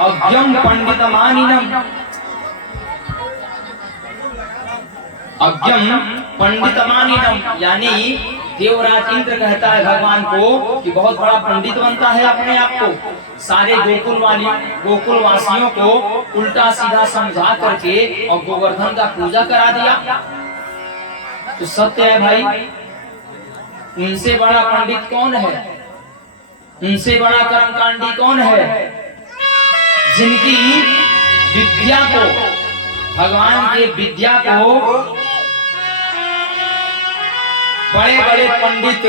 अज्ञम पंडितमानिनम, अज्ञम पंडितमानिनम यानी देवराज इंद्र कहता है भगवान को कि बहुत बड़ा पंडित बनता है अपने आप को, सारे गोकुल वासियों को उल्टा सीधा समझा करके और गोवर्धन का पूजा करा दिया। तो सत्य है भाई, उनसे बड़ा पंडित कौन है, उनसे बड़ा कर्मकांडी कौन है, जिनकी विद्या को, भगवान के विद्या को बड़े बड़े पंडित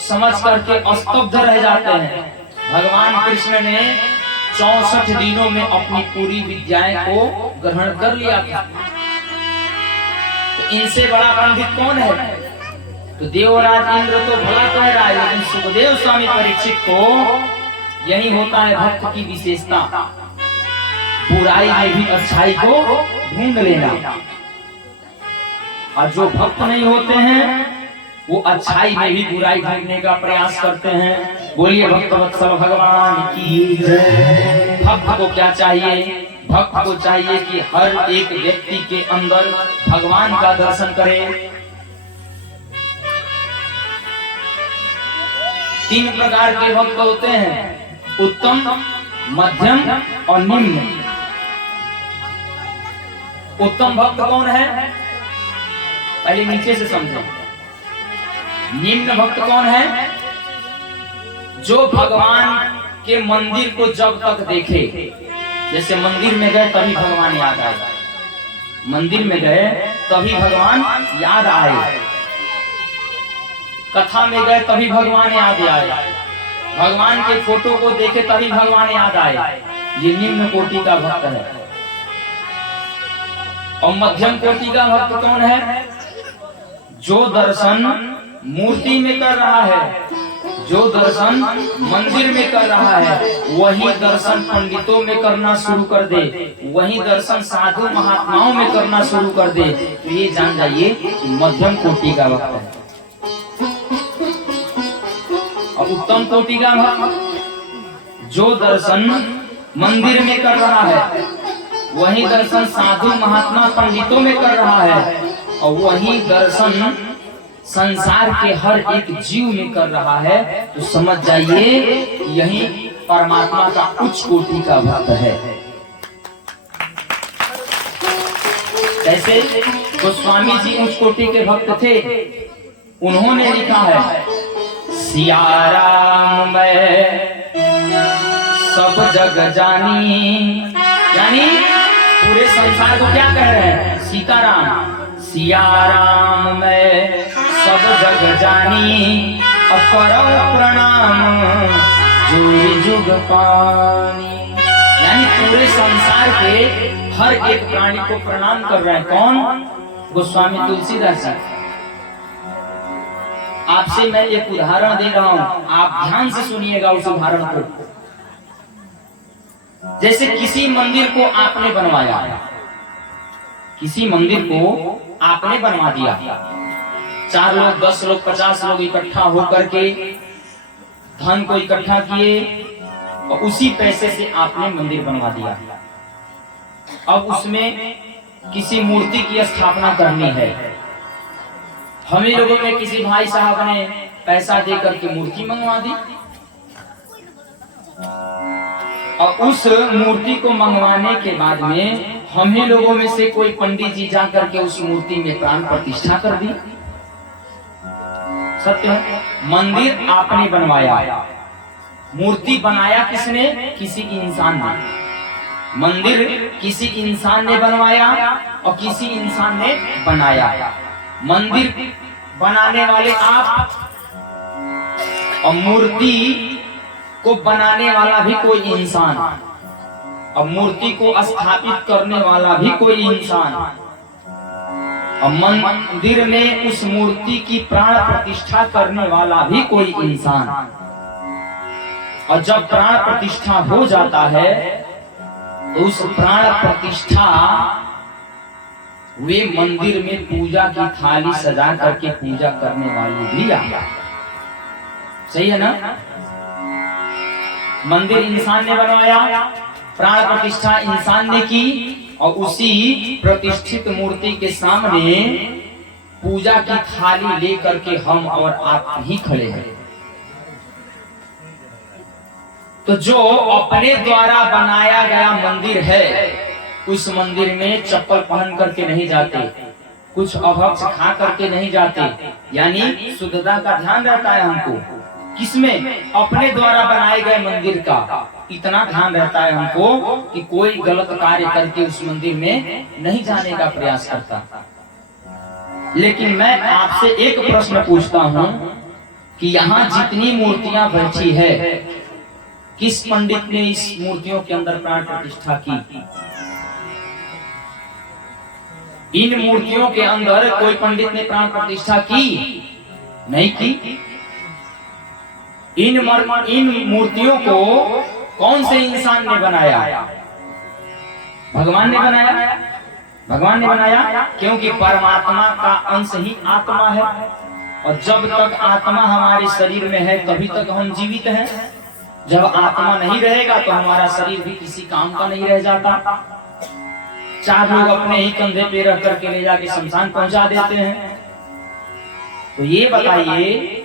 समझ करके स्तब्ध रह जाते हैं। भगवान कृष्ण ने 64 दिनों में अपनी पूरी विद्याएं को ग्रहण कर लिया था। तो इनसे बड़ा पंडित कौन है? तो देवराज इंद्र तो भला कह रहा है, लेकिन सुखदेव स्वामी परीक्षित को यही होता है भक्त की विशेषता, बुराई में भी अच्छाई को ढूंढ लेना। और जो भक्त नहीं होते हैं वो अच्छाई में भी बुराई ढूंढने का प्रयास करते हैं। बोलिए भक्त वत्सल भगवान की जय। भक्त को क्या चाहिए? भक्त को चाहिए कि हर एक व्यक्ति के अंदर भगवान का दर्शन करे। 3 प्रकार के भक्त होते हैं, उत्तम, मध्यम और निम्न। उत्तम भक्त कौन है? पहले नीचे से समझो। निम्न भक्त कौन है? जो भगवान के मंदिर को जब तक देखे, जैसे मंदिर में गए तभी भगवान याद आए, मंदिर में गए तभी भगवान याद आए, कथा में गए तभी भगवान याद आए, भगवान के फोटो को देखे तभी भगवान याद आए। ये निम्न कोटि का भक्त है। और मध्यम कोटि का भक्त कौन है? जो दर्शन मूर्ति में कर रहा है, जो दर्शन मंदिर में कर रहा है, वही दर्शन पंडितों में करना शुरू कर दे, वही दर्शन साधु महात्माओं में करना शुरू कर दे, तो ये जान जाइए कि मध्यम कोटि का भक्त है। और उत्तम कोटि का भक्त जो दर्शन मंदिर में कर रहा है, वही दर्शन साधु महात्मा पंडितों में कर रहा है, और वही दर्शन संसार के हर एक जीव में कर रहा है, तो समझ जाइए यही परमात्मा का उच्च कोटि का भक्त है। जैसे गोस्वामी जी उच्च कोटि के भक्त थे, उन्होंने लिखा है, सिया राम मैं सब जग जानी, यानी पूरे संसार को क्या कह रहे हैं? सीताराम, सिया राम मैं सब जग जानी, अपरो प्रणाम जुग जुग पानी। यानी पूरे संसार के हर एक प्राणी को प्रणाम कर रहे हैं। कौन? गोस्वामी तुलसीदास जी। आपसे मैं एक उदाहरण दे रहा हूं, आप ध्यान से सुनिएगा उस उदाहरण को। जैसे किसी मंदिर को आपने बनवाया, किसी मंदिर को आपने बनवा दिया, 4 लोग, 10 लोग, 50 लोग इकट्ठा होकर के धन को इकट्ठा किए और उसी पैसे से आपने मंदिर बनवा दिया। अब उसमें किसी मूर्ति की स्थापना करनी है। हमें लोगों ने किसी भाई साहब ने पैसा दे करके मूर्ति मंगवा दी, और उस मूर्ति को मंगवाने के बाद में हमें लोगों में से कोई पंडित जी जाकर के उस मूर्ति में प्राण प्रतिष्ठा कर दी। सत्य है, मंदिर आपने बनवाया, मूर्ति बनाया किसने? किसी इंसान ने। मंदिर किसी इंसान ने बनवाया और किसी इंसान ने बनाया। मंदिर बनाने वाले आप, और मूर्ति को बनाने वाला भी कोई इंसान, और मूर्ति को स्थापित करने वाला भी कोई इंसान, और मंदिर में उस मूर्ति की प्राण प्रतिष्ठा करने वाला भी कोई इंसान। और जब प्राण प्रतिष्ठा हो जाता है तो उस प्राण प्रतिष्ठा वे मंदिर में पूजा की थाली सजा करके पूजा करने वाले भी आ जाते। सही है ना? मंदिर इंसान ने बनवाया, प्राण प्रतिष्ठा इंसान ने की और उसी प्रतिष्ठित मूर्ति के सामने पूजा की थाली लेकर के हम और आप ही खड़े हैं। तो जो अपने द्वारा बनाया गया मंदिर है, उस मंदिर में चप्पल पहन करके नहीं जाते, कुछ अभक्ष खा करके नहीं जाते, यानी शुद्धता का ध्यान रहता है हमको। किसमें? अपने द्वारा बनाए गए मंदिर का इतना ध्यान रहता है हमको कि कोई गलत कार्य करके उस मंदिर में नहीं जाने का प्रयास करता। लेकिन मैं आपसे एक प्रश्न पूछता हूं कि यहाँ जितनी मूर्तियां बैठी है, किस पंडित ने इस मूर्तियों के अंदर प्राण प्रतिष्ठा की? इन मूर्तियों के अंदर कोई पंडित ने प्राण प्रतिष्ठा की? नहीं की। इन मूर्तियों को कौन से इंसान ने बनाया? भगवान ने बनाया। भगवान ने बनाया क्योंकि परमात्मा का अंश ही आत्मा है, और जब तक आत्मा हमारे शरीर में है तभी तक हम जीवित हैं। जब आत्मा नहीं रहेगा तो हमारा शरीर भी किसी काम का नहीं रह जाता। चार लोग अपने ही कंधे पे रख करके ले जाके शमशान पहुंचा देते हैं। तो ये बताइए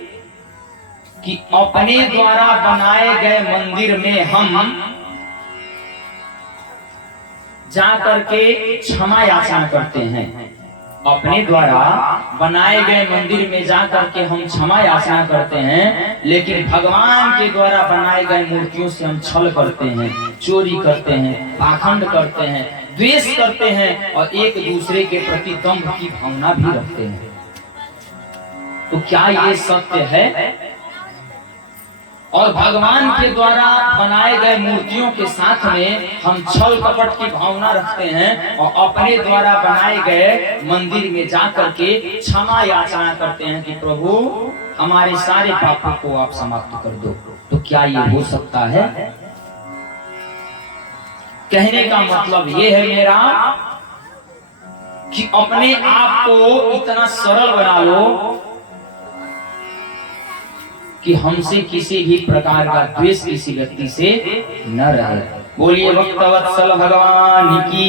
कि अपने द्वारा बनाए गए मंदिर में हम जा करके क्षमा याचना करते हैं। अपने द्वारा बनाए गए मंदिर में जा करके हम क्षमा याचना करते हैं, लेकिन भगवान के द्वारा बनाए गए मूर्तियों से हम छल करते हैं, चोरी करते हैं, पाखंड करते हैं, द्वेष करते हैं और एक दूसरे के प्रति दंभ की भावना भी रखते हैं। तो क्या ये सत्य है? और भगवान के द्वारा बनाए गए मूर्तियों के साथ में हम छल कपट की भावना रखते हैं और अपने द्वारा बनाए गए मंदिर में जाकर के क्षमा याचना करते हैं कि प्रभु हमारे सारे पापों को आप समाप्त कर दो। तो क्या ये हो सकता है? कहने का मतलब ये है मेरा कि अपने आप को इतना सरल बना लो कि हमसे किसी भी प्रकार का द्वेष किसी व्यक्ति से न रहे। बोलिए भक्तवत्सल भगवान की।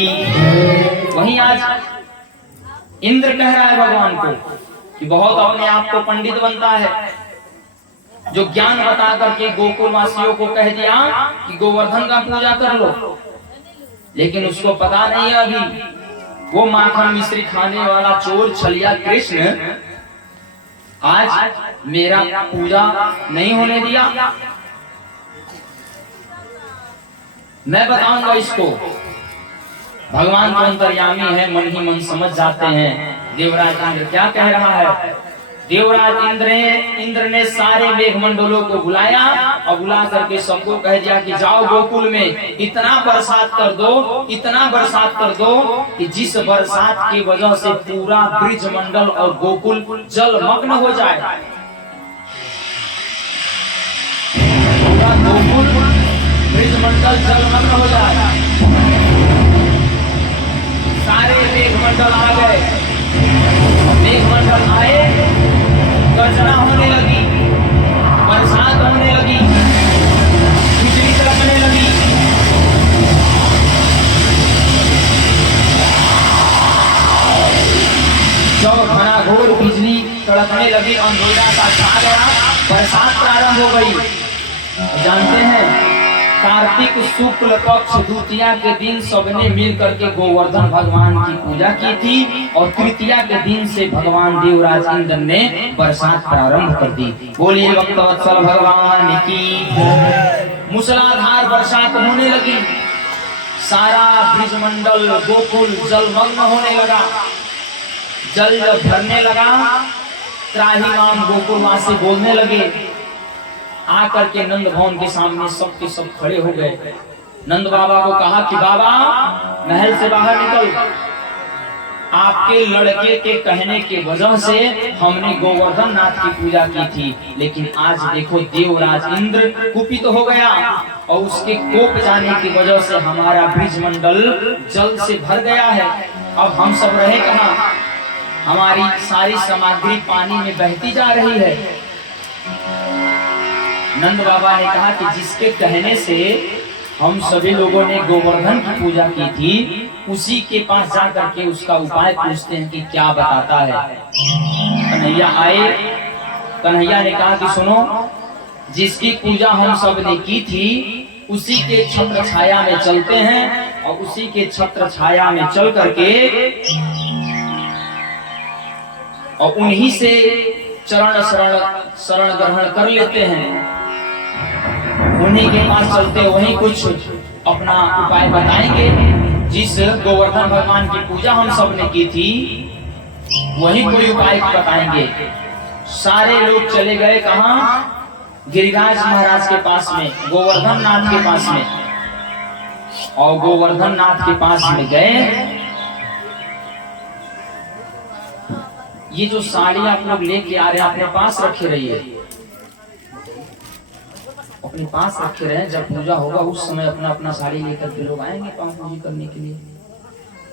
वहीं आज इंद्र कह रहा है भगवान को कि बहुत अपने आप को पंडित बनता है, जो ज्ञान बता करके गोकुल वासियों को कह दिया कि गोवर्धन का पूजा कर लो, लेकिन उसको पता नहीं है अभी वो माखन मिश्री खाने वाला चोर छलिया कृष्ण आज मेरा पूजा नहीं होने दिया। मैं बताऊंगा इसको। भगवान तो अंतर्यामी है, मन ही मन समझ जाते हैं। देवराज इंद्र क्या कह रहा है? देवराज इंद्र ने सारे मेघमंडलों को बुलाया और बुला करके सबको कह दिया कि जाओ गोकुल में इतना बरसात कर दो, इतना बरसात कर दो कि जिस बरसात की वजह से पूरा ब्रिज मंडल और गोकुल जलमग्न हो जाए। पूरा गोकुल ब्रिज मंडल जलमग्न हो जाए। सारे मेघमंडल आ गए। मेघमंडल आए, गर्जना होने लगी, बरसात होने लगी, बिजली कड़कने लगी। जब घनाघोर बिजली कड़कने लगी, अंधेरा सा छा गया, बरसात प्रारंभ हो गई। जानते हैं कार्तिक शुक्ल पक्ष द्वितीया के दिन सबने मिल करके गोवर्धन भगवान की पूजा की थी और तृतीया के दिन से भगवान देवराज इंद्र ने बरसात प्रारंभ कर दी। बोलिए भक्तवत्सल भगवान की। मूसलाधार बरसात होने लगी, सारा ब्रिजमंडल गोकुल जलमग्न होने लगा, जल भरने लगा। त्राहिमाम गोकुलवासी बोलने लगे। आकर के नंद भवन के सामने सबके सब खड़े हो गए। नंद बाबा को कहा कि बाबा महल से बाहर निकल, आपके लड़के के कहने के वजह से हमने गोवर्धन नाथ की पूजा की थी, लेकिन आज देखो देवराज इंद्र कुपित हो गया और उसके कोप जाने की वजह से हमारा ब्रिजमंडल जल से भर गया है। अब हम सब रहे कहाँ? हमारी सारी सामग्री पानी में बहती जा रही है। नंद बाबा ने कहा कि जिसके कहने से हम सभी लोगों ने गोवर्धन की पूजा की थी, उसी के पास जा करके उसका उपाय पूछते हैं कि क्या बताता है। कन्हैया आए, कन्हैया ने कहा कि सुनो, जिसकी पूजा हम सब ने की थी उसी के छत्र छाया में चलते हैं और उसी के छत्र छाया में चल करके और उन्हीं से चरण शरण ग्रहण कर लेते हैं। उन्हीं के पास चलते वहीं कुछ अपना उपाय बताएंगे। जिस गोवर्धन भगवान की पूजा हम सब ने की थी वही कोई उपाय बताएंगे। सारे लोग चले गए कहाँ? गिरिराज महाराज के पास में, गोवर्धन नाथ के पास में। और गोवर्धन नाथ के पास में गए। ये जो साड़ी आप लोग लेके आ रहे हैं अपने पास रखे रहिए, अपने पास रखे रहे। जब पूजा होगा उस समय अपना अपना साड़ी लेकर के लोग आएंगे पांव पूजी करने के लिए।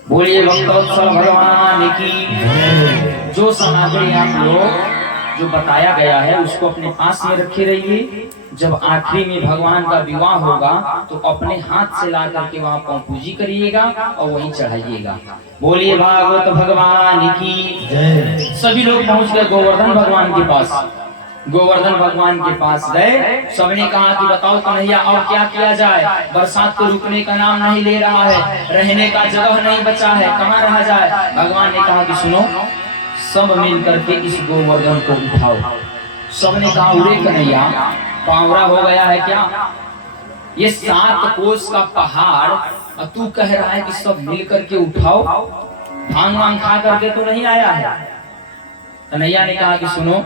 बोलिए भक्तवत्सल भगवान की। जो सामग्री आप लोग जो बताया गया है उसको अपने पास में रखे रहिए। जब आखिरी में भगवान का विवाह होगा तो अपने हाथ से ला करके वहाँ पांव पूजी करिएगा और वहीं चढ़ाइएगा। बोलिए भागवत भगवान की। सभी लोग पहुँच गए गोवर्धन भगवान के पास। गोवर्धन भगवान के पास गए। सबने कहा कि बताओ कन्हैया और क्या किया जाए, बरसात को रुकने का नाम नहीं ले रहा है, रहने का जगह नहीं बचा है, कहाँ रहा जाए। भगवान ने कहा कि सुनो, सब मिल करके इस गोवर्धन को उठाओ। सबने कहा उरे कन्हैया पावरा हो गया है क्या? ये 7 कोस का पहाड़ और तू कह रहा है कि सब मिल करके उठाओ? भांग वांग खा करके तो नहीं आया है? कन्हैया ने कहा कि सुनो,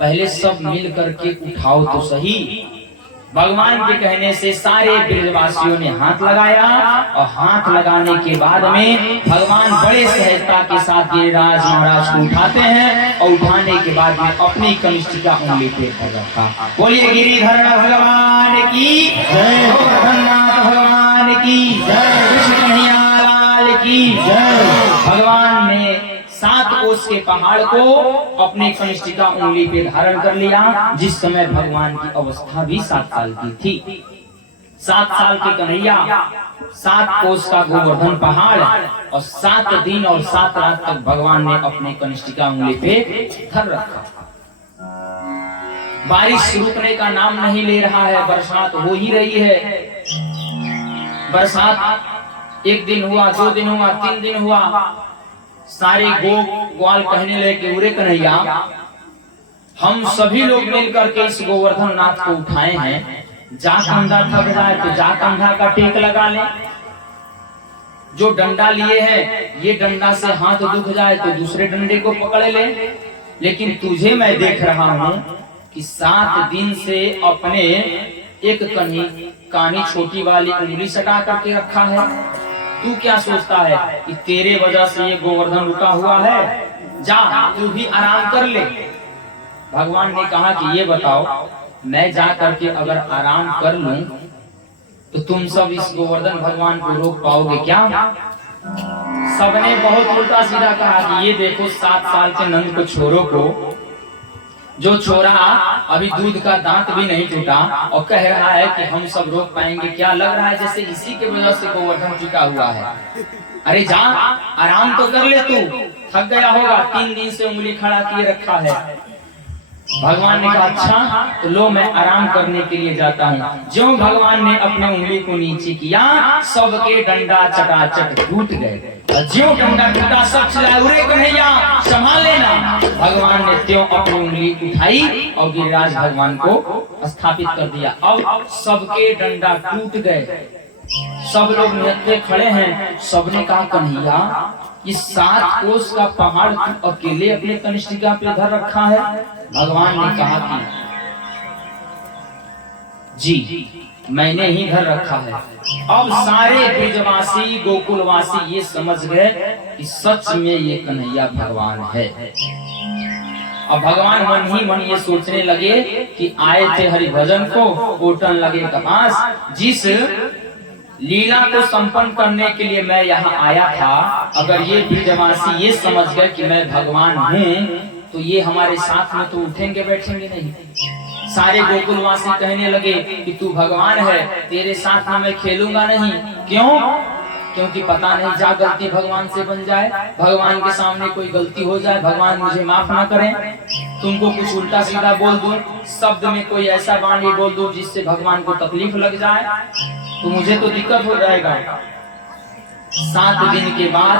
पहले सब मिल करके उठाओ तो सही। भगवान के कहने से सारे ब्रजवासियों ने हाथ लगाया और हाथ लगाने के बाद में भगवान बड़े सहजता के साथ गिरिराज महाराज को उठाते हैं और उठाने के बाद में अपनी कनिष्ठिका उंगली पे रखा। बोलिए गिरिधर भगवान की जय, गोवर्धननाथ भगवान की जय, कृष्ण कन्हैया लाल की जय। भगवान ने 7 कोस के पहाड़ को अपनी कनिष्ठिका उंगली पे धारण कर लिया। जिस समय भगवान की अवस्था भी 7 साल की थी। 7 साल के कन्हैया 7 कोस का गोवर्धन पहाड़ और 7 दिन और 7 रात तक भगवान ने अपने कनिष्ठिका उंगली पे धर रखा। बारिश रुकने का नाम नहीं ले रहा है, बरसात हो ही रही है। बरसात 1 दिन हुआ, 2 दिन हुआ, 3 दिन हुआ। सारे ग्वाल कहने लगे कि उरे कन्हैया, हम सभी लोग मिलकर के इस गोवर्धन नाथ को उठाए हैं। जा कंधा थक जाए तो जा कंधा का टेक लगा ले। जो डंडा लिए हैं ये डंडा से हाथ दुख जाए तो दूसरे डंडे को पकड़ ले। लेकिन तुझे मैं देख रहा हूँ कि 7 दिन से अपने एक कानी छोटी वाली उंगली सटा करके रखा है। तू क्या सोचता है कि तेरे वजह से ये गोवर्धन रुका हुआ है? जा तू भी आराम कर ले। भगवान ने कहा कि ये बताओ, मैं जा करके अगर आराम कर लूं तो तुम सब इस गोवर्धन भगवान को रोक पाओगे क्या? सबने बहुत उल्टा सीधा कहा कि ये देखो 7 साल के नंद को छोरो को, जो छोरा अभी दूध का दांत भी नहीं टूटा और कह रहा है कि हम सब रोक पाएंगे क्या? लग रहा है जैसे इसी के वजह से गोवर्धन टिका हुआ है। अरे जा आराम तो कर ले, तू थक गया होगा, 3 दिन से उंगली खड़ा किए रखा है। भगवान ने कहा अच्छा तो लो मैं आराम करने के लिए जाता हूँ। जो भगवान ने अपने उंगली को नीचे किया सबके डंडा चटाचट टूट गए। ज्यों डंडा टूटा सब चिल्लाए उरे कन्हैया संभाल लेना। भगवान ने त्यों अपनी उंगली उठाई और गिरिराज भगवान को स्थापित कर दिया। अब सबके डंडा टूट गए। सब लोग नृत्य खड़े हैं। सबने कहा कन्हैया इस 7 कोस का पहाड़ तू अकेले अपने कनिष्ठिका पे धर रखा है। भगवान ने कहा कि जी मैंने ही धर रखा है। अब सारे ब्रजवासी गोकुलवासी ये समझ गए कि सच में ये कन्हैया भगवान है। अब भगवान मन ही मन ये सोचने लगे कि आए थे हरि भजन को ओटन लगे कपास। जिस लीला को संपन्न करने के लिए मैं यहाँ आया था, अगर ये ब्रजवासी ये समझ गए कि मैं भगवान हूँ तो ये हमारे साथ में तो उठेंगे बैठेंगे नहीं। सारे गोकुलवासी कहने लगे कि तू भगवान है, तेरे साथ में मैं खेलूंगा नहीं। क्यों? क्योंकि पता नहीं जा गलती भगवान से बन जाए, भगवान के सामने कोई गलती हो जाए, भगवान मुझे माफ ना करें, तुमको कुछ उल्टा सीधा बोल दूं, शब्द में कोई ऐसा वाणी बोल दूं जिससे भगवान को तकलीफ लग जाए, तो मुझे तो दिक्कत हो जाएगा। 7 दिन के बाद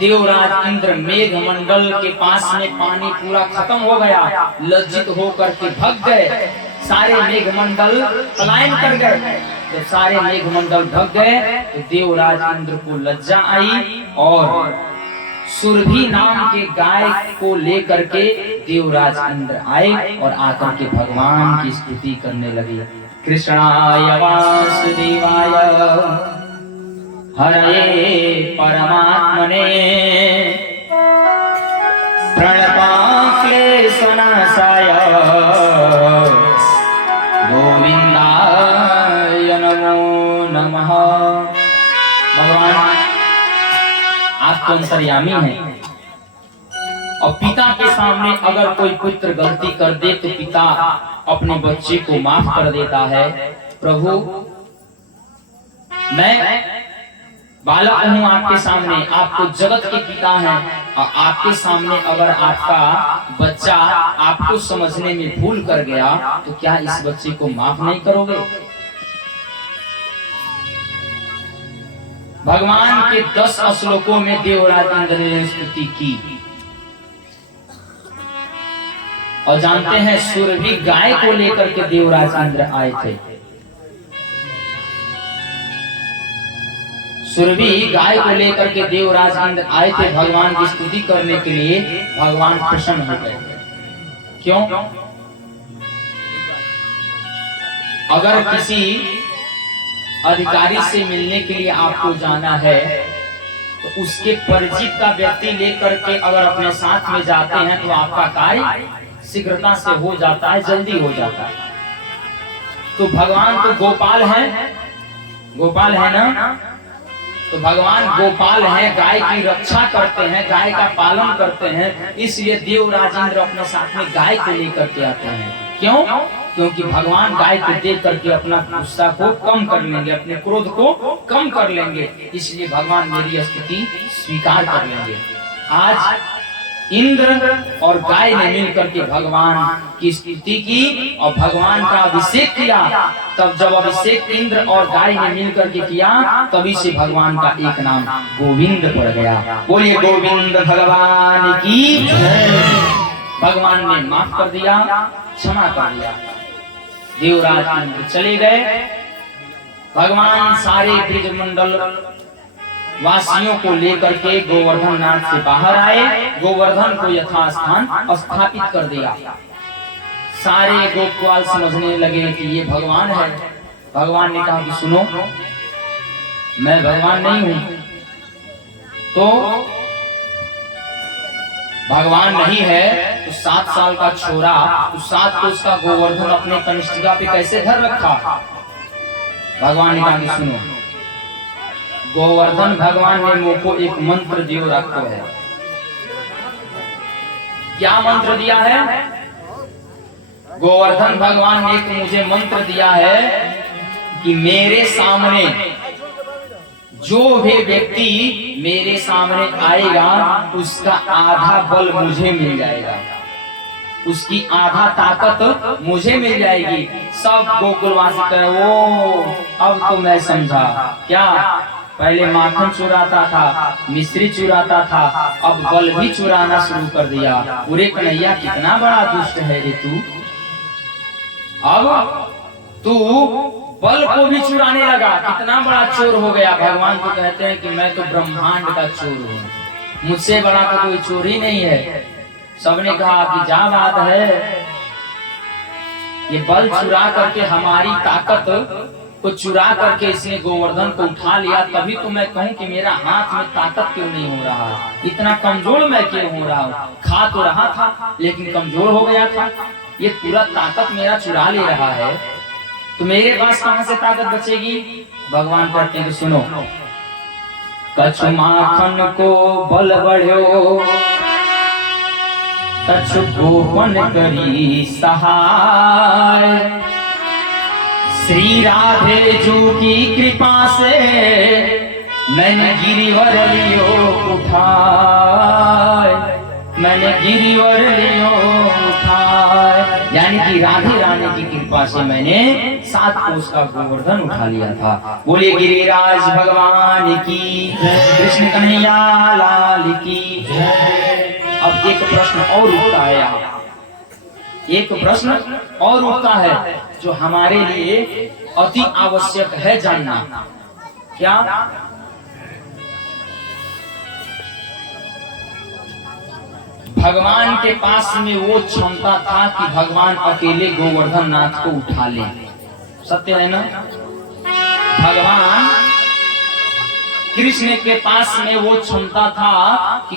देवराज इंद्र मेघ मंडल के पास में पानी पूरा खत्म हो गया, लज्जित होकर के भग गए। सारे मेघ मंडल पलायन कर गए। जब सारे मेघ मंडल भग गए तो देवराज इंद्र को लज्जा आई और सुरभि नाम के गाय को लेकर के देवराज इंद्र आए और आकर के भगवान की स्तुति करने लगे। कृष्णाय वासुदेवाय हरे परमात्मने प्रणपाक्लेशनाशाय गोविंदाय नमो नमः। भगवान आप तो अंतर्यामी हैं और पिता के सामने अगर कोई पुत्र गलती कर दे तो पिता अपने बच्चे को माफ कर देता है। प्रभु मैं बालक हूँ आपके सामने, आपको जगत के पिता हैं और आपके सामने अगर आपका बच्चा आपको समझने में भूल कर गया तो क्या इस बच्चे को माफ नहीं करोगे? भगवान के 10 श्लोकों में देवराज इंद्र ने स्तुति की और जानते हैं सुरभि गाय को लेकर के देवराज इंद्र आए थे। सुरभि गाय को लेकर के देवराज इंद्र आए थे भगवान की स्तुति करने के लिए। भगवान प्रसन्न हो गए। क्यों? अगर किसी अधिकारी से मिलने के लिए आपको जाना है तो उसके परिचित का व्यक्ति लेकर के अगर अपने साथ में जाते हैं तो आपका कार्य शीघ्रता से हो जाता है, जल्दी हो जाता है। तो भगवान तो गोपाल हैं, गोपाल है ना, तो भगवान गोपाल हैं, गाय की रक्षा करते हैं, गाय का पालन करते हैं, इसलिए देवराज इंद्र अपने साथ में गाय को लेकर के आते हैं। क्यों? क्योंकि भगवान गाय को देख करके अपना गुस्सा को कम कर लेंगे, अपने क्रोध को कम कर लेंगे, इसलिए भगवान मेरी स्तुति स्वीकार कर लेंगे। आज इंद्र और गाय ने मिलकर के भगवान की स्तुति की और भगवान का अभिषेक किया। तब जब अभिषेक इंद्र और गाय ने मिलकर के किया तभी से भगवान का एक नाम गोविंद पड़ गया। बोलिए गोविंद भगवान की जय। भगवान ने माफ कर दिया, क्षमा कर दिया। देवराज इंद्र चले गए। भगवान सारे ब्रजमंडल वासियों को लेकर के गोवर्धन नाथ से बाहर आए, गोवर्धन को यथास्थान स्थापित कर दिया। सारे गोपाल समझने लगे कि ये भगवान है। भगवान ने कहा कि सुनो, मैं भगवान नहीं हूं। तो भगवान नहीं है तो 7 साल का छोरा, तो 7 को उसका गोवर्धन अपने कनिष्ठिका पे कैसे धर रखा? भगवान ने कहा कि सुनो, गोवर्धन भगवान ने मुझको एक मंत्र दियो रखो है। क्या मंत्र दिया है? गोवर्धन भगवान ने एक मुझे मंत्र दिया है कि मेरे सामने जो भी व्यक्ति मेरे सामने आएगा उसका आधा बल मुझे मिल जाएगा, उसकी आधा ताकत मुझे मिल जाएगी। सब गोकुलवासी कहे वो अब तो मैं समझा। क्या? पहले माखन चुराता था, मिश्री चुराता था, अब बल भी चुराना शुरू कर दिया। पूरे कन्हैया कितना बड़ा दुष्ट है रे तू। अब तू बल को भी चुराने लगा, कितना बड़ा चोर हो गया। भगवान को कहते हैं कि मैं तो ब्रह्मांड का चोर हूँ, मुझसे बड़ा तो कोई चोर ही नहीं है। सबने कहा कि जा बात है, ये बल चुरा करके हमारी ताकत को चुरा करके इसने गोवर्धन को उठा लिया, तभी तो मैं कहूँ कि मेरा हाथ में ताकत क्यों नहीं हो रहा, इतना कमजोर मैं क्यों हो रहा हूँ। खा तो रहा था लेकिन कमजोर हो गया था। ये पूरा ताकत मेरा चुरा ले रहा है, तो मेरे पास कहां से ताकत बचेगी? भगवान कहते हैं सुनो, कछु माखन को बल बढ़ो, तछु गोपन करी सहाय। श्री राधे जो की कृपा से मैंने गिरिवर लियो उठाए, मैंने गिरिवर लियो उठाए। यानी कि राधे रानी की कृपा से मैंने 7 कोस का गोवर्धन उठा लिया था। बोले गिरिराज भगवान की, कृष्ण कन्हैया लाल की। अब एक प्रश्न और उठता है यहाँ, एक प्रश्न और उठता है जो हमारे लिए अति आवश्यक है जानना। क्या? भगवान के पास में वो क्षमता था कि भगवान अकेले गोवर्धन नाथ को उठा ले। सत्य है ना? भगवान कृष्ण के पास में वो क्षमता था कि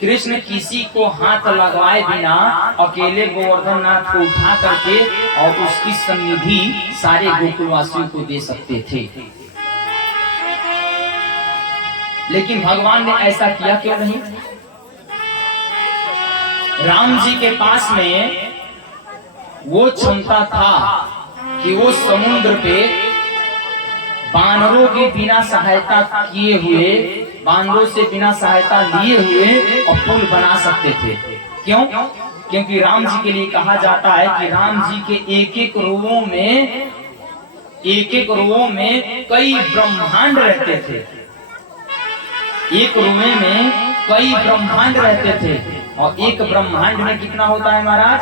कृष्ण किसी को हाथ लगवाए बिना अकेले गोवर्धन नाथ को उठा करके और उसकी सन्निधि सारे गोकुलवासियों को दे सकते थे। लेकिन भगवान ने ऐसा किया क्यों नहीं? राम जी के पास में वो क्षमता था कि वो समुद्र पे बानरों के बिना सहायता किए हुए, बानरों से बिना सहायता लिए हुए और पुल बना सकते थे। क्यों? क्योंकि राम जी के लिए कहा जाता है कि राम जी के एक एक रोवों में कई ब्रह्मांड रहते थे। एक रोवे में कई ब्रह्मांड रहते थे। और एक ब्रह्मांड में कितना होता है महाराज?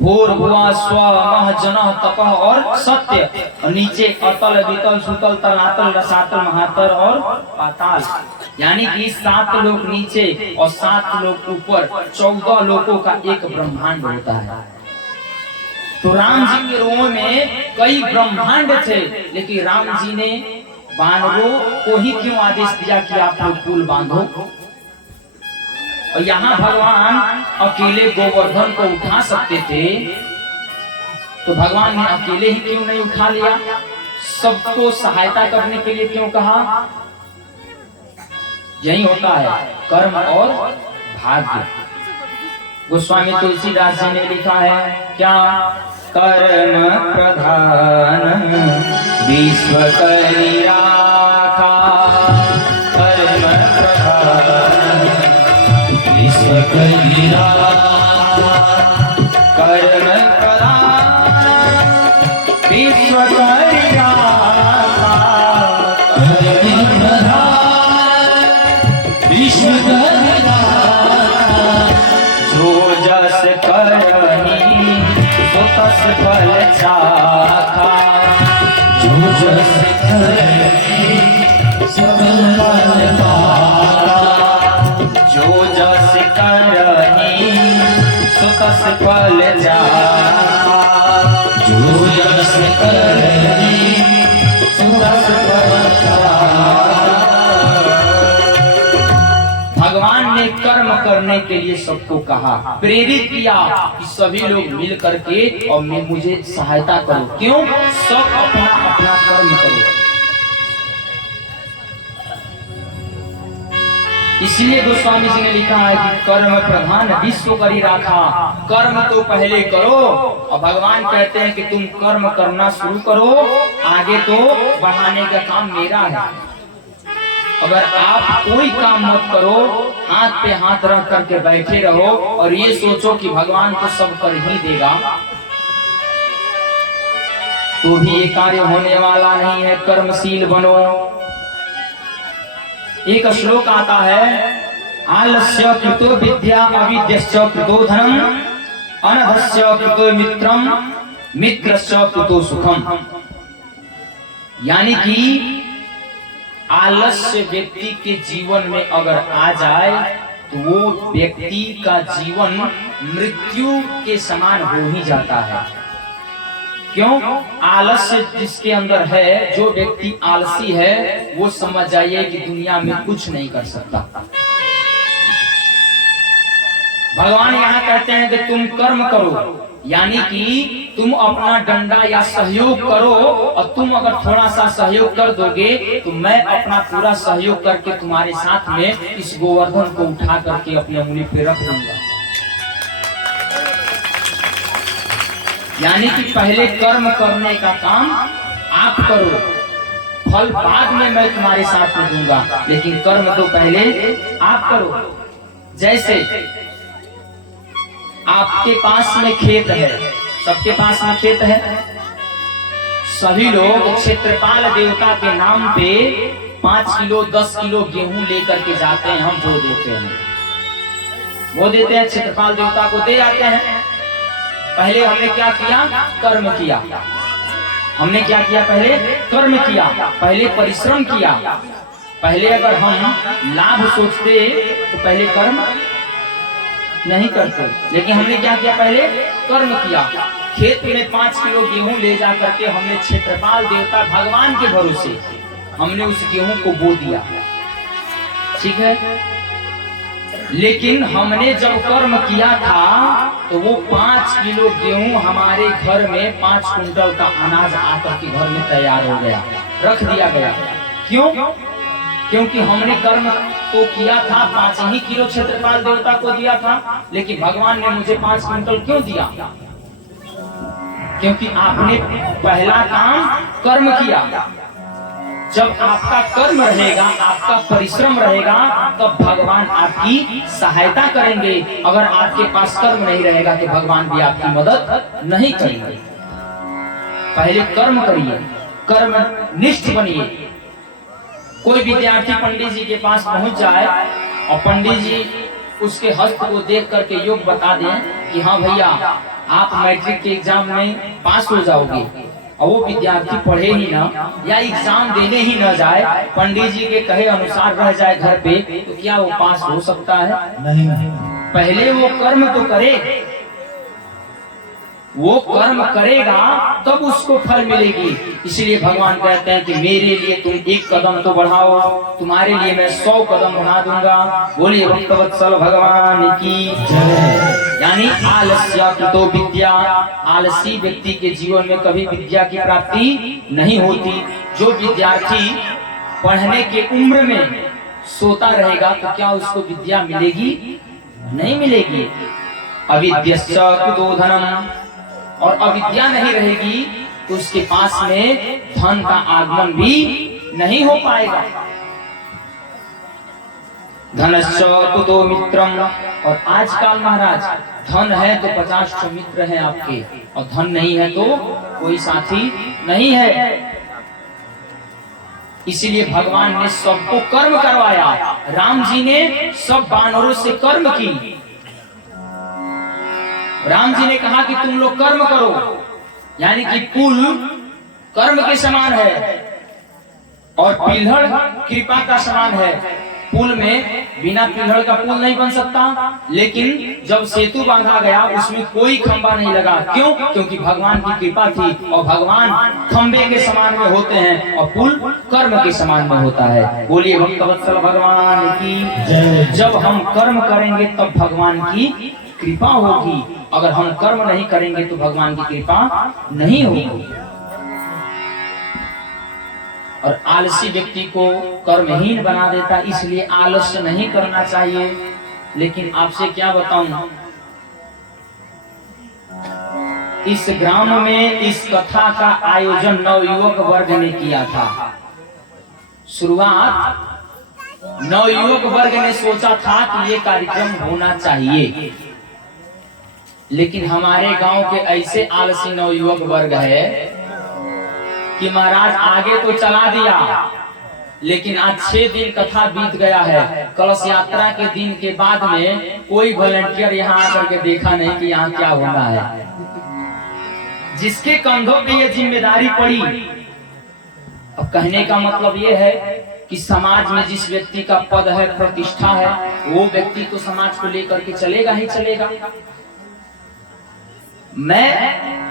भूर भुवा स्व मह जनः तपः और सत्य। और नीचे अतल वितल सुतल तलातल रसातल महातल और पाताल। यानी कि 7 लोक नीचे और 7 लोक ऊपर, 14 लोकों का एक ब्रह्मांड होता है। तो राम जी के रोम में कई ब्रह्मांड थे, लेकिन राम जी ने बानरों को ही क्यों आदेश दिया कि आप लोग पुल बांधो? और यहाँ भगवान अकेले गोवर्धन को उठा सकते थे, तो भगवान ने अकेले ही क्यों नहीं उठा लिया? सबको सहायता करने के लिए क्यों कहा? यही होता है कर्म और भाग्य। गोस्वामी तुलसीदास जी ने लिखा है क्या? कर्म प्रधान विश्व करी राखा, कर्म प्रधान विश्व करी राखा, कर्म प्रधान विश्व करी राखा, कर्म प्रधान विश्व करी राखा। जो जस करही सो तस फल चाखा, जो जस करही सो फल पाखा, जो जस करही सो तस फल चाखा, जो जस करही सो तस फल चाखा। भगवान ने कर्म करने के लिए सबको कहा, प्रेरित किया कि सभी लोग मिल करके और मुझे सहायता करो। क्यों? सब अपना अपना कर्म करो। इसलिए गोस्वामी जी ने लिखा है कि कर्म प्रधान विश्व करी राखा, कर्म तो पहले करो। और भगवान कहते हैं कि तुम कर्म करना शुरू करो, आगे तो बढ़ाने का काम मेरा है। अगर आप कोई काम मत करो, हाथ पे हाथ रख करके बैठे रहो और ये सोचो कि भगवान तो सब कर ही देगा, तो भी ये कार्य होने वाला नहीं है। कर्मशील बनो। एक श्लोक आता है, आलस्य कृतो विद्या अविद्यस्य कृतो धनम, अनधस्य कृतो मित्रम, मित्रस्य कृतो सुखम। यानी कि आलस्य व्यक्ति के जीवन में अगर आ जाए तो वो व्यक्ति का जीवन मृत्यु के समान हो ही जाता है। क्यों? आलस्य जिसके अंदर है, जो व्यक्ति आलसी है, वो समझ जाइए कि दुनिया में कुछ नहीं कर सकता। भगवान यहाँ कहते हैं कि तुम कर्म करो, यानी कि तुम अपना डंडा या सहयोग करो, और तुम अगर थोड़ा सा सहयोग कर दोगे तो मैं अपना पूरा सहयोग करके तुम्हारे साथ में इस गोवर्धन को उठा करके अपने उंगली पे रख दूंगा। यानी कि पहले कर्म करने का काम आप करो, फल बाद में मैं तुम्हारे साथ में दूंगा, लेकिन कर्म तो पहले आप करो। जैसे आपके पास में खेत है, सबके पास में खेत है, सभी लोग क्षेत्रपाल देवता के नाम पे 5 किलो 10 किलो गेहूं लेकर के जाते हैं, हम बो देते हैं, क्षेत्रपाल देवता को दे आते हैं। पहले हमने क्या किया? कर्म किया। हमने क्या किया? पहले कर्म किया, पहले परिश्रम किया। पहले अगर हम लाभ सोचते तो पहले कर्म नहीं करते, लेकिन हमने क्या किया? पहले कर्म किया। खेत में 5 किलो गेहूं ले जा करके हमने क्षेत्रपाल देवता भगवान के भरोसे हमने उस गेहूं को बो दिया, ठीक है। लेकिन हमने जब कर्म किया था तो वो 5 किलो गेहूं हमारे घर में 5 कुंटल का अनाज आकर के घर में तैयार हो गया, रख दिया गया। क्यों? क्योंकि हमने कर्म तो किया था, 5 ही किलो क्षेत्रपाल देवता को दिया था, लेकिन भगवान ने मुझे 5 कुंटल क्यों दिया? क्योंकि आपने पहला काम कर्म किया। जब आपका कर्म रहेगा, आपका परिश्रम रहेगा, तब भगवान आपकी सहायता करेंगे। अगर आपके पास कर्म नहीं रहेगा तो भगवान भी आपकी मदद नहीं करेंगे। पहले कर्म करिए, कर्म निष्ठ बनिए। कोई विद्यार्थी पंडित जी के पास पहुंच जाए और पंडित जी उसके हस्त को देख करके योग बता दें कि हाँ भैया आप मैट्रिक के एग्जाम में पास हो जाओगे, और वो विद्यार्थी पढ़े ही ना या एग्जाम देने ही न जाए, पंडित जी के कहे अनुसार रह जाए घर पे, तो क्या वो पास हो सकता है? नहीं। पहले वो कर्म तो करे, वो कर्म करेगा तब उसको फल मिलेगी। इसलिए भगवान कहते हैं कि मेरे लिए तुम 1 कदम तो बढ़ाओ, तुम्हारे लिए मैं 100 कदम बढ़ा दूंगा। बोलिए भक्तवत्सल भगवान की जय। यानी आलस्य कृतो विद्या, आलसी व्यक्ति के जीवन में कभी विद्या की प्राप्ति नहीं होती। जो विद्यार्थी पढ़ने के उम्र में सोता रहेगा तो क्या उसको विद्या मिलेगी? नहीं मिलेगी। अविद्यस्य कुतो धनम, और अविद्या नहीं रहेगी तो उसके पास में धन का आगमन भी नहीं हो पाएगा। धनश्च कुतो मित्रम, और आजकल महाराज धन है तो 50 मित्र हैं आपके, और धन नहीं है तो कोई साथी नहीं है। इसीलिए भगवान ने सबको कर्म करवाया। राम जी ने सब वानरों से कर्म की। राम जी ने कहा कि तुम लोग कर्म करो, यानी कि पुल कर्म के समान है और पिल्हड़ कृपा का समान है। पुल में बिना पिल्हड़ का पुल नहीं बन सकता, लेकिन जब सेतु बांधा गया उसमें कोई खंबा नहीं लगा। क्यों? क्योंकि भगवान की कृपा थी, और भगवान खंबे के समान में होते हैं और पुल कर्म के समान में होता है। बोलिए भक्तवत्सल भगवान की। जब हम कर्म करेंगे तब भगवान की कृपा होगी, अगर हम कर्म नहीं करेंगे तो भगवान की कृपा नहीं होगी। और आलसी व्यक्ति को कर्महीन बना देता, इसलिए आलस्य नहीं करना चाहिए। लेकिन आपसे क्या बताऊं, इस ग्राम में इस कथा का आयोजन नवयुवक वर्ग ने किया था। शुरुआत नवयुवक वर्ग ने सोचा था कि ये कार्यक्रम होना चाहिए, लेकिन हमारे गांव के ऐसे आलसी नवयुवक वर्ग है कि महाराज आगे तो चला दिया, लेकिन आज 6 दिन कथा बीत गया है। कलश यात्रा के दिन के बाद में कोई वॉलंटियर यहाँ आकर के देखा नहीं कि यहाँ क्या होना है। जिसके कंधों पे ये जिम्मेदारी पड़ी, अब कहने का मतलब ये है कि समाज में जिस व्यक्ति का पद है, प्रतिष्ठा है, वो व्यक्ति तो समाज को लेकर के चलेगा ही चलेगा। मैं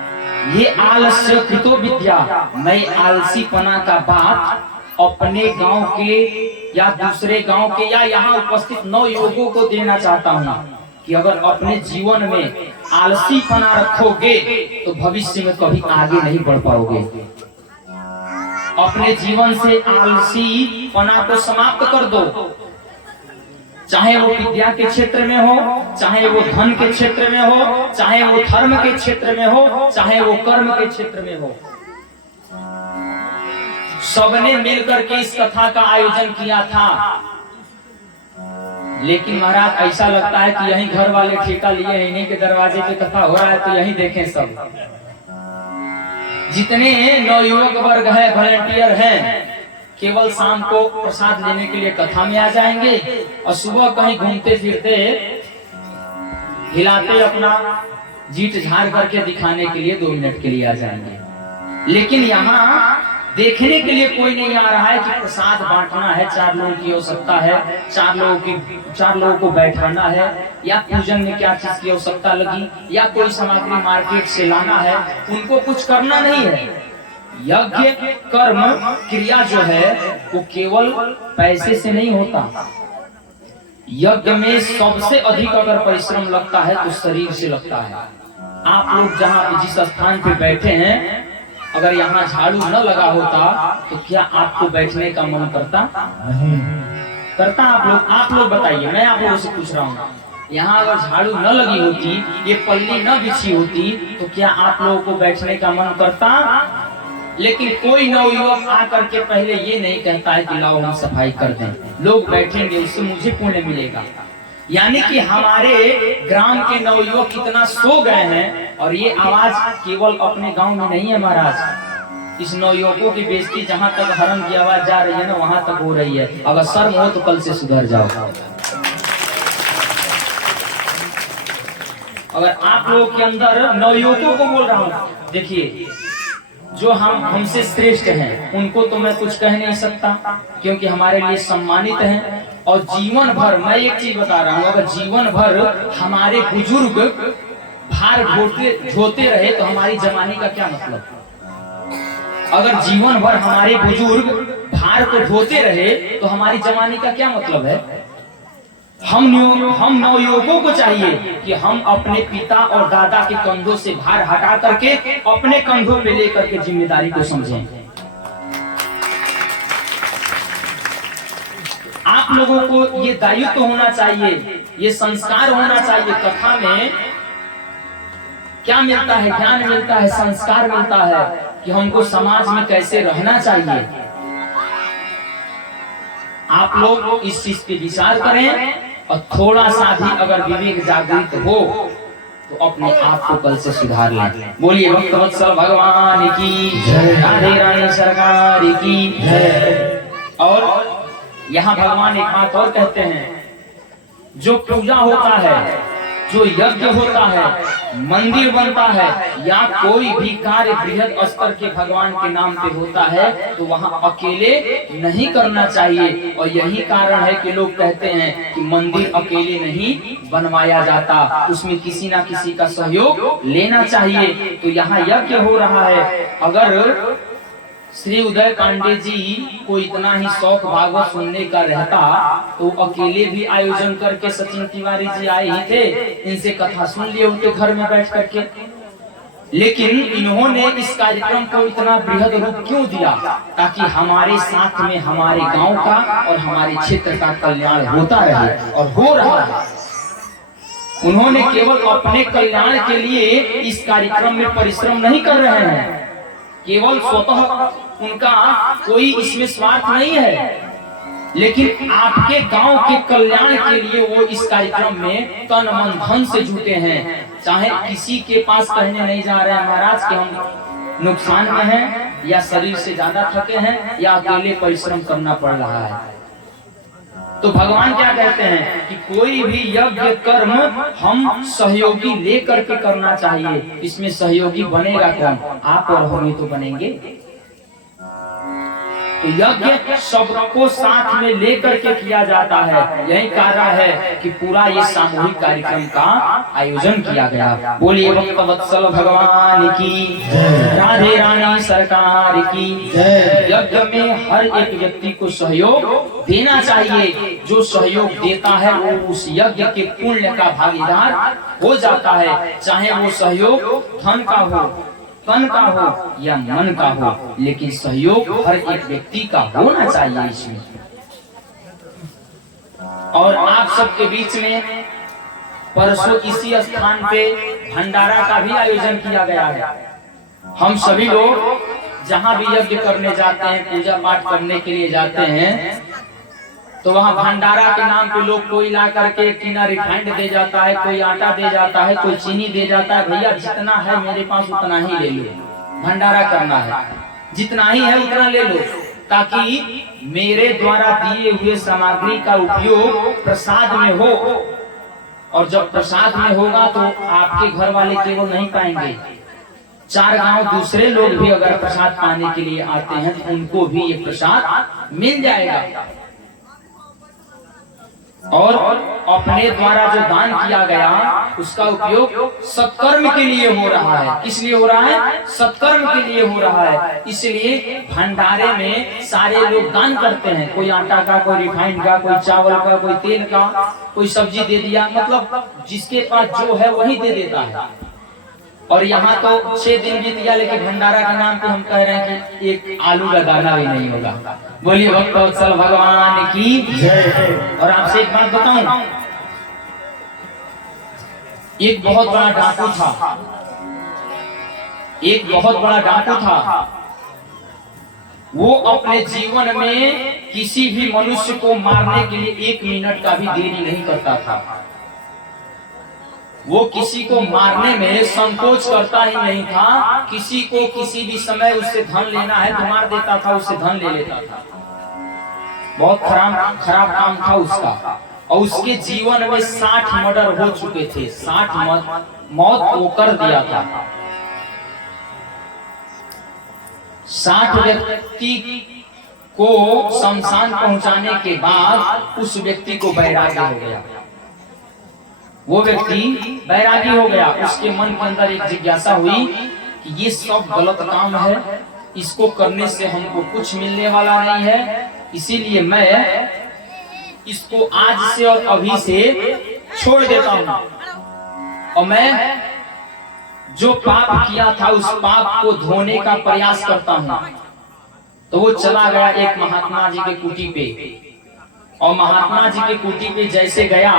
ये आलस्य कृतो विद्या, मैं आलसीपना का बात अपने गांव के या दूसरे गांव के या यहाँ उपस्थित नवयुवकों को देना चाहता हूँ कि अगर अपने जीवन में आलसीपना रखोगे तो भविष्य में कभी आगे नहीं बढ़ पाओगे। अपने जीवन से आलसीपना को समाप्त कर दो। चाहे वो विद्या के क्षेत्र में हो, चाहे वो धन के क्षेत्र में हो, चाहे वो धर्म के क्षेत्र में हो, चाहे वो कर्म के क्षेत्र में हो, सबने मिलकर के इस कथा का आयोजन किया था। लेकिन महाराज ऐसा लगता है कि यही घर वाले ठेका लिए, इन्हीं के दरवाजे पे कथा हो रहा है तो यही देखें सब। जितने नवयुवक वर्ग है, वॉलंटियर हैं, केवल शाम को प्रसाद लेने के लिए कथा में आ जाएंगे और सुबह कहीं घूमते फिरते हिलाते अपना जीट झाड़ करके दिखाने के लिए 2 मिनट के लिए आ जाएंगे। लेकिन यहाँ देखने के लिए कोई नहीं आ रहा है कि प्रसाद बांटना है, 4 लोगों की आवश्यकता है, 4 लोगों को बैठाना है, या पूजन में क्या चीज की आवश्यकता लगी, या कोई सामग्री मार्केट से लाना है, उनको कुछ करना नहीं है। यज्ञ कर्म क्रिया जो है वो केवल पैसे से नहीं होता। यज्ञ में सबसे अधिक अगर परिश्रम लगता है तो शरीर से लगता है। आप लोग जहाँ जिस स्थान पे बैठे हैं, अगर यहाँ झाड़ू न लगा होता तो क्या आपको बैठने का मन करता? नहीं करता। आप लोग बताइए, मैं आप लोगों से पूछ रहा हूँ, यहाँ अगर झाड़ू न लगी होती, ये पल्ली न बिछी होती तो क्या आप लोगों को बैठने का मन करता? लेकिन कोई नवयुवक आकर के पहले ये नहीं कहता है कि लाओ हम सफाई कर दें, लोग बैठेंगे उससे मुझे पुण्य मिलेगा। यानी कि हमारे ग्राम के नवयुवक कितना सो गए हैं। और ये आवाज केवल अपने गांव में नहीं है महाराज, इस नवयुवकों की बेइज्जती जहां तक हरम की आवाज जा रही है ना, वहां तक हो रही है। अगर शर्म हो तो कल से सुधर जाओ। अगर आप लोगों के अंदर, नवयुवकों को बोल रहा हूँ, देखिए जो हमसे श्रेष्ठ हैं उनको तो मैं कुछ कह नहीं सकता क्योंकि हमारे लिए सम्मानित हैं। और जीवन भर, मैं एक चीज बता रहा हूँ, अगर जीवन भर हमारे बुजुर्ग भार ढोते रहे तो हमारी जवानी का क्या मतलब? अगर जीवन भर हमारे बुजुर्ग भार को ढोते रहे तो हमारी जवानी का क्या मतलब है? हम नवयुवकों को चाहिए कि हम अपने पिता और दादा के कंधों से भार हटा करके अपने कंधों पे लेकर के जिम्मेदारी को समझें। आप लोगों को ये दायित्व होना चाहिए, ये संस्कार होना चाहिए। कथा में क्या मिलता है? ज्ञान मिलता है, संस्कार मिलता है कि हमको समाज में कैसे रहना चाहिए। आप लोग इस चीज पे विचार करें और थोड़ा सा भी अगर विवेक जागृत हो तो अपने आप को कल से सुधार लें। बोलिए भक्तवत्सल भगवान की जय, राधे रानी सरकार की जय। और यहाँ भगवान एक बात और कहते हैं, जो पूजा होता है, जो यज्ञ होता है, मंदिर बनता है, या कोई भी कार्य बृहद स्तर के भगवान के नाम पे होता है तो वहाँ अकेले नहीं करना चाहिए। और यही कारण है कि लोग कहते हैं कि मंदिर अकेले नहीं बनवाया जाता, उसमें किसी ना किसी का सहयोग लेना चाहिए। तो यहाँ यज्ञ हो रहा है। अगर श्री उदय कांडे जी को इतना ही शौक भागवत सुनने का रहता तो अकेले भी आयोजन करके सचिन तिवारी जी आए ही थे, इनसे कथा सुन लिए होते घर में बैठ करके। लेकिन इन्होंने इस कार्यक्रम को इतना बृहद रूप क्यों दिया? ताकि हमारे साथ में हमारे गांव का और हमारे क्षेत्र का कल्याण होता रहे, और हो रहा है। उन्होंने केवल अपने कल्याण के लिए इस कार्यक्रम में परिश्रम नहीं कर रहे हैं, केवल स्वतः उनका कोई इसमें स्वार्थ नहीं है, लेकिन आपके गांव के कल्याण के लिए वो इस कार्यक्रम में तन मन धन से जुटे हैं। चाहे किसी के पास कहने नहीं जा रहे हैं महाराज कि हम नुकसान में हैं, या शरीर से ज्यादा थके हैं, या अकेले परिश्रम करना पड़ रहा है। तो भगवान क्या कहते हैं कि कोई भी यज्ञ कर्म हम सहयोगी लेकर के करना चाहिए। इसमें सहयोगी बनेगा कौन? आप और हम ही तो बनेंगे। तो यज्ञ सबको साथ में लेकर के किया जाता है। यही कारण है कि पूरा ये सामूहिक कार्यक्रम का आयोजन किया गया। बोलिए भक्तवत्सल भगवान की जय, राधे रानी सरकार की जय। यज्ञ में हर एक व्यक्ति को सहयोग देना चाहिए। जो सहयोग देता है वो उस यज्ञ के पुण्य का भागीदार हो जाता है। चाहे वो सहयोग धन का हो, तन का हो या मन का हो, लेकिन सहयोग हर एक व्यक्ति का होना चाहिए इसमें। और आप सबके बीच में परसों इसी स्थान पे भंडारा का भी आयोजन किया गया है। हम सभी लोग जहाँ भी यज्ञ करने जाते हैं, पूजा पाठ करने के लिए जाते हैं, तो वहाँ भंडारा के नाम पे लोग कोई ला करके टीना रिफाइंड दे जाता है, कोई आटा दे जाता है, कोई चीनी दे जाता है। भैया जितना है मेरे पास उतना ही ले लो, भंडारा करना है, जितना ही है उतना ले लो, ताकि मेरे द्वारा दिए हुए सामग्री का उपयोग प्रसाद में हो। और जब प्रसाद में होगा तो आपके घर वाले केवल नहीं पाएंगे, 4 गांव दूसरे लोग भी अगर प्रसाद पाने के लिए आते हैं तो उनको भी ये प्रसाद मिल जाएगा। और अपने द्वारा जो दान किया गया उसका उपयोग सत्कर्म के लिए हो रहा है। किस लिए हो रहा है? सत्कर्म के लिए हो रहा है। इसलिए भंडारे में सारे लोग दान करते हैं, कोई आटा का, कोई रिफाइंड का, कोई चावल का, कोई तेल का, कोई सब्जी दे दिया, मतलब जिसके पास जो है वही दे देता है। और यहाँ तो 6 दिन बीत गया, लेकिन भंडारा के नाम पे हम कह रहे हैं कि एक आलू का दाना भी नहीं होगा। बोलिए भक्तवत्सल भगवान की जय। और आपसे एक बात बताऊं, एक बहुत बड़ा डाकू था, एक बहुत बड़ा डाकू था। वो अपने जीवन में किसी भी मनुष्य को मारने के लिए 1 मिनट का भी देरी नहीं करता था। वो किसी को मारने में संकोच करता ही नहीं था। किसी को किसी भी समय उससे धन लेना है तो मार देता था, उससे धन ले लेता था। बहुत खराब काम था उसका। और उसके जीवन में 60 मर्डर हो चुके थे, 60 मौत वो कर दिया था। 60 व्यक्ति को शमशान पहुंचाने के बाद उस व्यक्ति को वैराग्य हो गया। वो व्यक्ति बैरागी हो गया। उसके मन के अंदर एक जिज्ञासा हुई कि ये सब गलत काम है, इसको करने से हमको कुछ मिलने वाला नहीं है, इसीलिए मैं इसको आज से और अभी से छोड़ देता हूँ और मैं जो पाप किया था उस पाप को धोने का प्रयास करता हूँ। तो वो चला गया एक महात्मा जी के कुटी पे, और महात्मा जी के कुटी पे जैसे गया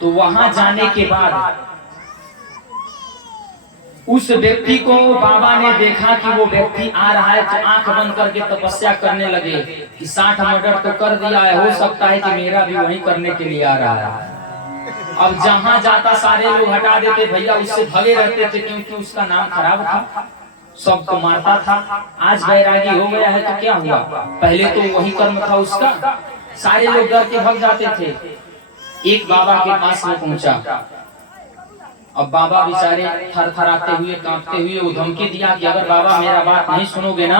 तो वहां जाने के बाद उस व्यक्ति को बाबा ने देखा कि वो व्यक्ति आ रहा है, तो आंख बंद करके तपस्या करने लगे कि 60 मर्डर तो कर दिया है, हो सकता है कि मेरा भी वही करने के लिए आ रहा है। अब जहां जाता सारे लोग हटा देते, भैया उससे भगे रहते थे क्योंकि उसका नाम खराब था, सबको मारता था। आज बैरागी हो गया है तो क्या हुआ, पहले तो वही कर्म था उसका, सारे लोग डर के भग जाते थे। एक बाबा के पास में पहुंचा। अब बाबा बेचारे थरथराते हुए कांपते हुए वो धमकी दिया कि अगर बाबा मेरा बात नहीं सुनोगे ना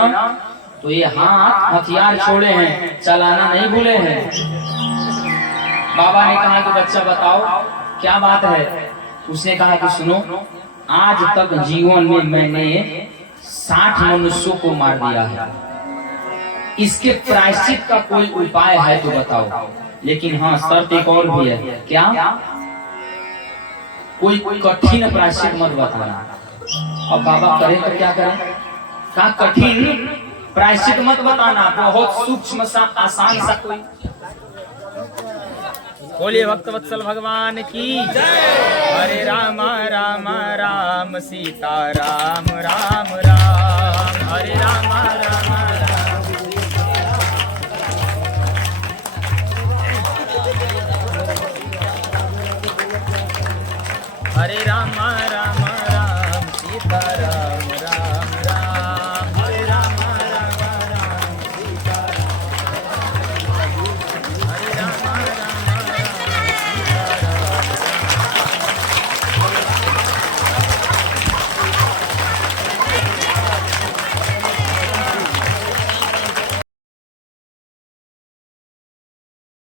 तो ये हाथ हथियार छोड़े हैं, चलाना नहीं भूले हैं। बाबा ने कहा कि बच्चा बताओ क्या बात है। उसने कहा कि सुनो, आज तक जीवन में मैंने 60 मनुष्यों को मार दिया है, इसके प्रायश्चित का कोई उपाय है तो बताओ। लेकिन हाँ, शर्त एक और भी है। क्या? कोई कठिन प्रायश्चित मत बताना। अब बाबा करें तो क्या करें? कहा कठिन प्रायश्चित मत बताना, बहुत सूक्ष्म सा आसान सा कोई। बोलिए भक्तवत्सल भगवान की जय। हरे राम राम राम सीता राम राम राम, हरे राम राम